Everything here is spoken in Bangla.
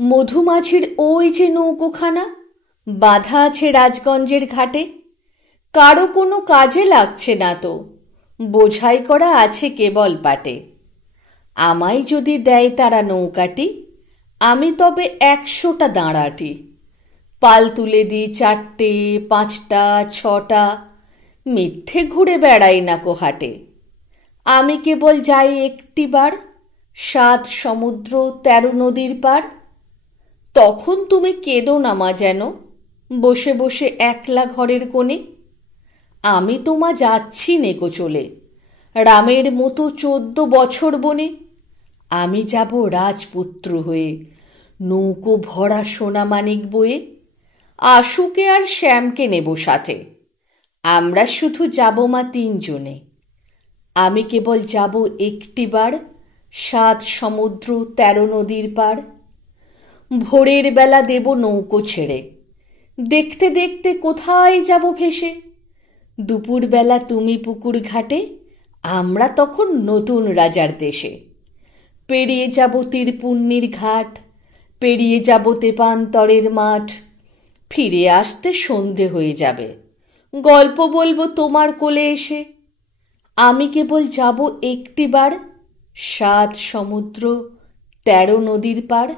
মধুমাছির ওই যে নৌকোখানা বাঁধা আছে রাজগঞ্জের ঘাটে, কারো কোনো কাজে লাগছে না তো, বোঝাই করা আছে কেবল পাটে। আমায় যদি দেয় তারা নৌকাটি, আমি তবে 100টা দাঁড়াটি। পাল তুলে দিই 4টে 5টা 6টা, মিথ্যে ঘুরে বেড়াই না কো হাটে। আমি কেবল যাই একটিবার 7 সমুদ্র 13 নদীর পার। তখন তুমি কেঁদো না মা যেন, বসে বসে একলা ঘরের কোণে। আমি তোমা যাচ্ছি নেকো চলে, রামের মতো 14 বছর বনে। আমি যাব রাজপুত্র হয়ে, নৌকো ভরা সোনামানিক বয়ে। আশুকে আর শ্যামকে নেব সাথে, আমরা শুধু যাব মা 3 জনে। আমি কেবল যাব একটিবার 7 সমুদ্র 13 নদীর পার। ভোরের বেলা দেব নৌকো ছেড়ে, দেখতে দেখতে কোথায় যাব ভেসে। দুপুরবেলা তুমি পুকুর ঘাটে, আমরা তখন নতুন রাজার দেশে। পেরিয়ে যাব তীরপুণ্যির ঘাট, পেরিয়ে যাব তেপান্তরের মাঠ। ফিরে আসতে সন্ধে হয়ে যাবে, গল্প বলবো তোমার কোলে এসে। আমি কেবল যাব একটিবার 7 সমুদ্র 13 নদীর পার।